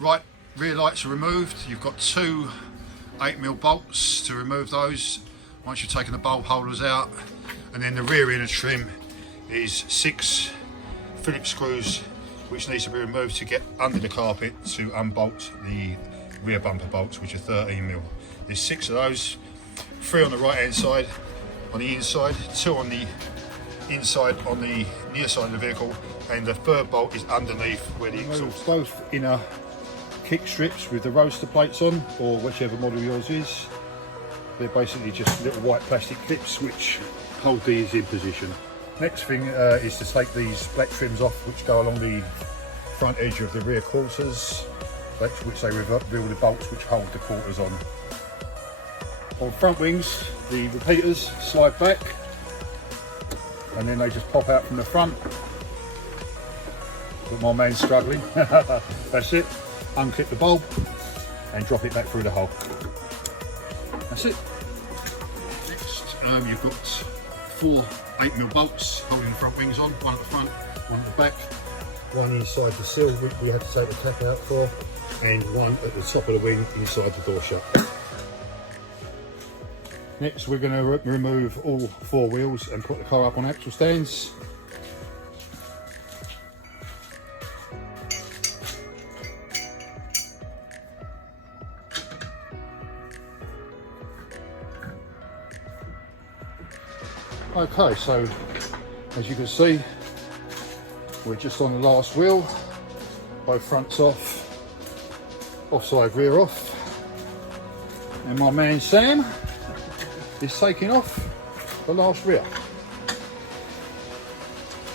Right, rear lights are removed. You've got two 8mm bolts to remove those once you've taken the bulb holders out, and then the rear inner trim is 6 Phillips screws which needs to be removed to get under the carpet to unbolt the rear bumper bolts, which are 13mm. There's 6 of those, 3 on the right hand side on the inside, 2 on the inside on the near side of the vehicle, and the third bolt is underneath where the exhaust. Both inner kick strips with the roadster plates on, or whichever model yours is. They're basically just little white plastic clips which hold these in position. Next thing is to take these black trims off which go along the front edge of the rear quarters, which they reveal the bolts which hold the quarters on. On front wings, the repeaters slide back and then they just pop out from the front. But my man's struggling. That's it. Unclip the bulb and drop it back through the hole. That's it. Next, you've got 4 8mm bolts holding the front wings on, one at the front, one at the back, one inside the sill which we had to take the tap out for, and one at the top of the wing inside the door shut. Next we're going to remove all 4 wheels and put the car up on axle stands. Okay, so as you can see, we're just on the last wheel, both fronts off, offside rear off, and my man Sam is taking off the last rear.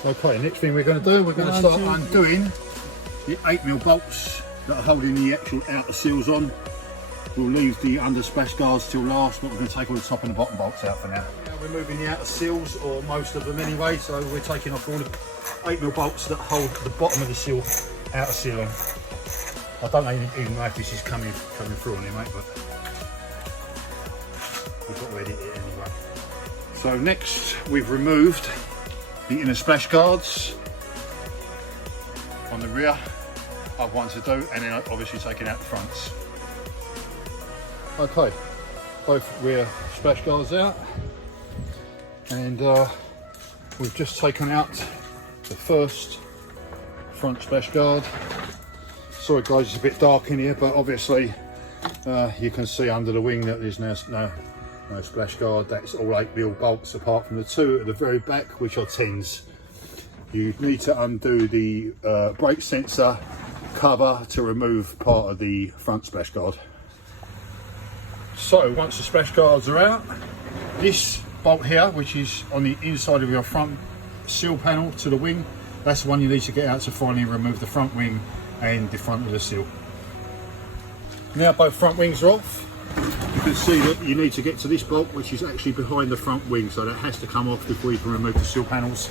Okay, next thing we're going to do, we're going to start undoing the 8mm bolts that are holding the actual outer seals on. We'll leave the under splash guards till last, but we're going to take all the top and the bottom bolts out for now. We're removing the outer seals, or most of them anyway, so we're taking off all the 8mm bolts that hold the bottom of the seal, outer seal on. I don't even know if this is coming through on here, mate, but we've got to edit it anyway. So next we've removed the inner splash guards on the rear. I've one to do, and then obviously taking out the fronts. Okay, both rear splash guards out, and we've just taken out the first front splash guard. Sorry guys, it's a bit dark in here, but obviously you can see under the wing that there's no splash guard. That's all 8mm bolts apart from the 2 at the very back, which are 10s. You need to undo the brake sensor cover to remove part of the front splash guard. So once the splash guards are out, this bolt here, which is on the inside of your front seal panel to the wing, that's the one you need to get out to finally remove the front wing and the front of the seal. Now both front wings are off. You can see that you need to get to this bolt, which is actually behind the front wing, so that has to come off before you can remove the seal panels.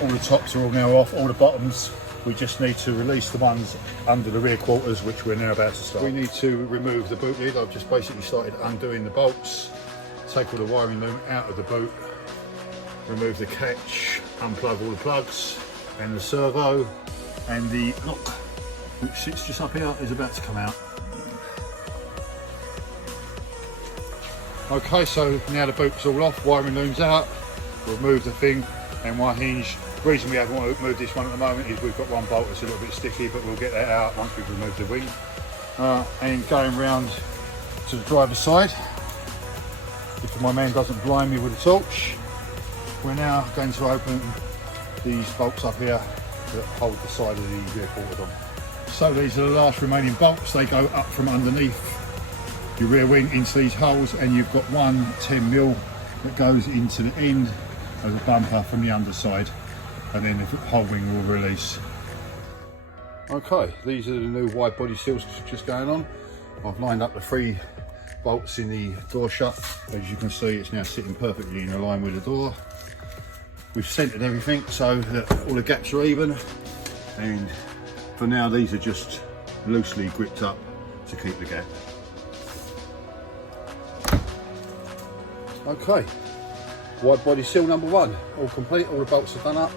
All the tops are all now off, all the bottoms. We just need to release the ones under the rear quarters, which we're now about to start. We need to remove the boot lid. I've just basically started undoing the bolts, take all the wiring loom out of the boot, remove the catch, unplug all the plugs and the servo, and the lock, which sits just up here, is about to come out. Okay, so now the boot's all off, wiring loom's out, we'll remove the thing and one hinge. The reason we haven't wanted to move this one at the moment is we've got one bolt that's a little bit sticky, but we'll get that out once we've removed the wing. And going round to the driver's side, if my man doesn't blind me with a torch, we're now going to open these bolts up here that hold the side of the rear quarters on. So these are the last remaining bolts. They go up from underneath your rear wing into these holes, and you've got one 10mm that goes into the end of the bumper from the underside, and then the whole wing will release. Okay, these are the new wide body seals just going on. I've lined up the 3 bolts in the door shut. As you can see, it's now sitting perfectly in line with the door. We've centered everything so that all the gaps are even, and for now these are just loosely gripped up to keep the gap. Okay, wide body seal number 1, all complete, all the bolts are done up.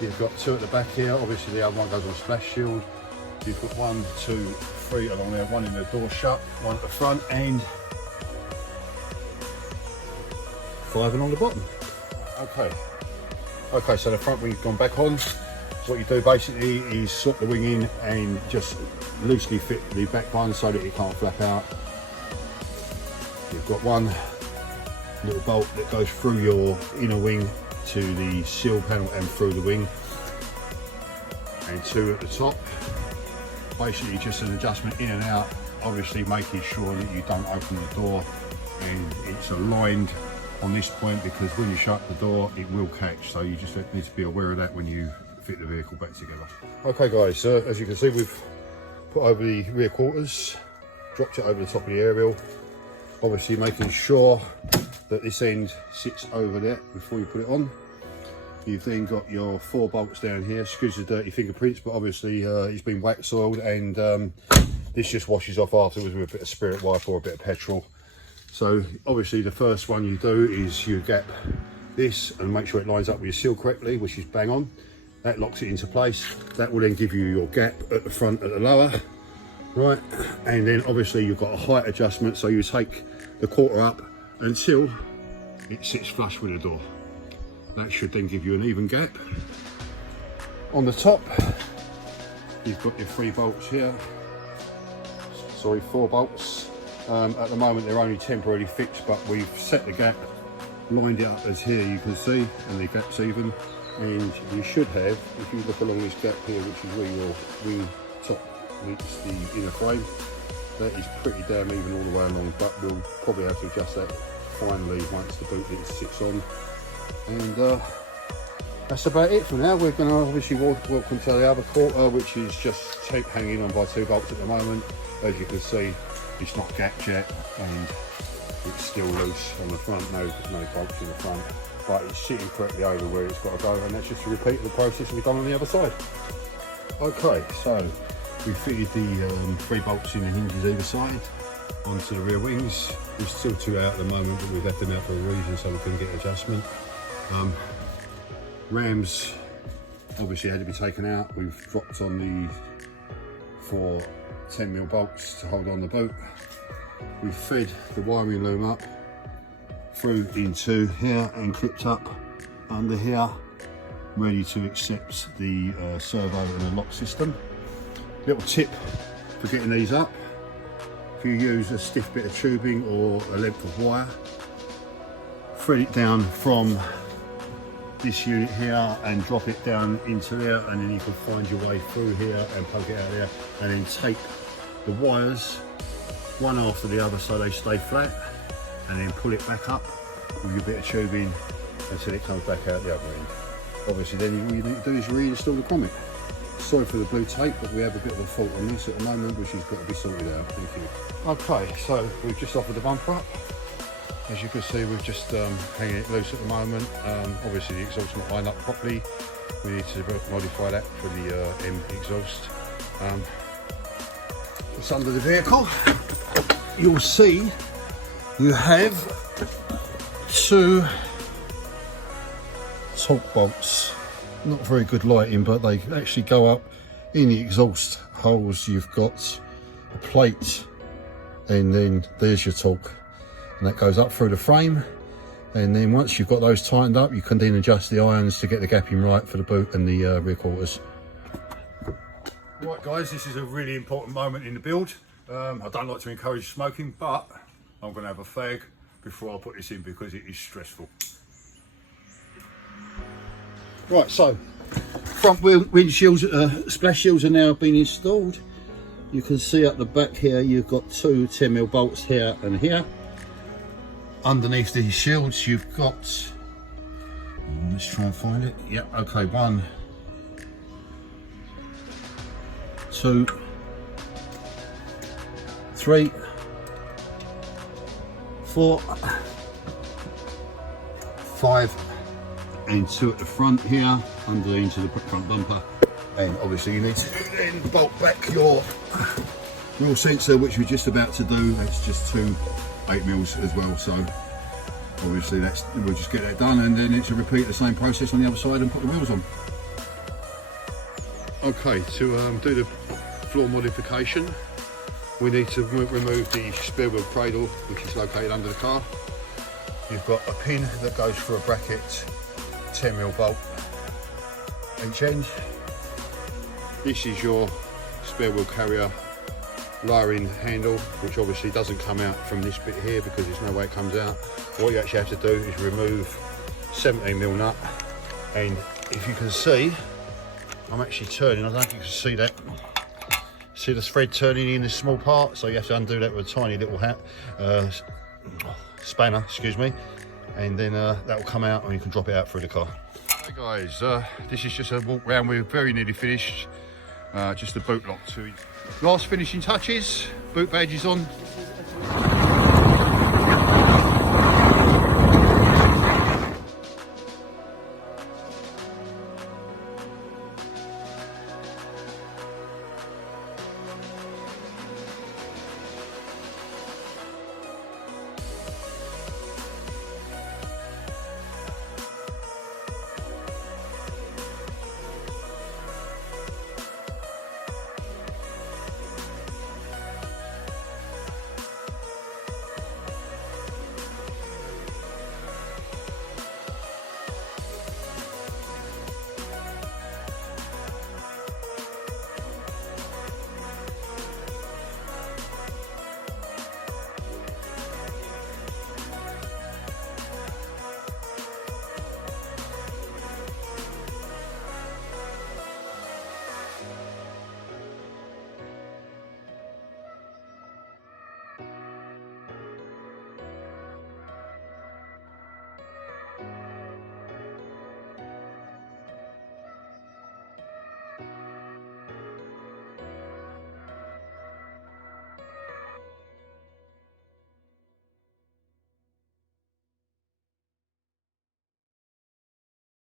You've got 2 at the back here, obviously the other one goes on splash shield. You've got 1, 2, 3 along there, 1 in the door shut, 1 at the front, and 5 along the bottom. Okay, so the front wing's gone back on. What you do basically is slot the wing in and just loosely fit the back one so that it can't flap out. You've got 1 little bolt that goes through your inner wing to the seal panel and through the wing, and 2 at the top. Basically just an adjustment in and out, obviously making sure that you don't open the door and it's aligned on this point, because when you shut the door it will catch, so you just need to be aware of that when you fit the vehicle back together. Okay guys, as you can see we've put over the rear quarters, dropped it over the top of the aerial, obviously making sure that this end sits over there before you put it on. You've then got your 4 bolts down here, excuse the dirty fingerprints, but obviously it's been wax oiled, and this just washes off afterwards with a bit of spirit wipe or a bit of petrol. So obviously the first one you do is you gap this and make sure it lines up with your seal correctly, which is bang on. That locks it into place. That will then give you your gap at the front, at the lower, right? And then obviously you've got a height adjustment, so you take the quarter up until it sits flush with the door. That should then give you an even gap. On the top, you've got your 3 bolts here. Sorry, 4 bolts. At the moment they're only temporarily fixed, but we've set the gap, lined it up as here you can see, and the gap's even. And you should have, if you look along this gap here, which is where your wing top meets the inner frame, that is pretty damn even all the way along, but we'll probably have to adjust that finally once the boot lid sits on. And that's about it for now. We're going to obviously walk into the other quarter, which is just tape hanging on by 2 bolts at the moment. As you can see, it's not gapped yet, and it's still loose on the front, no bolts in the front, but it's sitting correctly over where it's got to go, and that's just a repeat of the process we've done on the other side. Okay, so we fitted the 3 bolts in the hinges either side onto the rear wings. There's still 2 out at the moment, but we've left them out for a reason so we couldn't get adjustment. Rams obviously had to be taken out. We've dropped on the 4 10mm bolts to hold on the boot. We've fed the wiring loom up through into here and clipped up under here, ready to accept the servo and the lock system. Little tip for getting these up: if you use a stiff bit of tubing or a length of wire, thread it down from this unit here and drop it down into there, and then you can find your way through here and plug it out there, and then tape the wires one after the other so they stay flat, and then pull it back up with your bit of tubing until it comes back out the other end. Obviously then all you need to do is reinstall the grommet. Sorry for the blue tape, but we have a bit of a fault on this at the moment, which has got to be sorted out. Thank you. Okay, so we've just offered the bumper up. As you can see, we're just hanging it loose at the moment. Obviously the exhaust's not lined up properly. We need to modify that for the M exhaust. It's under the vehicle. You'll see you have 2 torque bolts. Not very good lighting, but they actually go up in the exhaust holes. You've got a plate, and then there's your torque, and that goes up through the frame. And then once you've got those tightened up, you can then adjust the irons to get the gapping right for the boot and the rear quarters. Right guys, this is a really important moment in the build. I don't like to encourage smoking, but I'm going to have a fag before I put this in because it is stressful. Right, so front windshields, splash shields are now being installed. You can see up the back here you've got 2 10mm bolts here and here. Underneath these shields you've got, let's try and find it. Yep, okay, 1, 2, 3, 4, 5, and 2 at the front here, under into the front bumper. And obviously you need to then bolt back your wheel sensor, which we're just about to do. That's just 2 8mm as well, so obviously we'll just get that done, and then it's a repeat the same process on the other side and put the wheels on. Okay, to do the floor modification, we need to remove the spare wheel cradle, which is located under the car. You've got a pin that goes through a bracket, 10mm bolt each end. This is your spare wheel carrier lowering handle, which obviously doesn't come out from this bit here because there's no way it comes out. What you actually have to do is remove 17mm nut, and if you can see, I'm actually turning, I don't know if you can see that. See the thread turning in this small part, so you have to undo that with a tiny little spanner, excuse me, and then that will come out and you can drop it out through the car. Hey guys, this is just a walk round. We're very nearly finished. Just the boot lock to last finishing touches. Boot badge is on.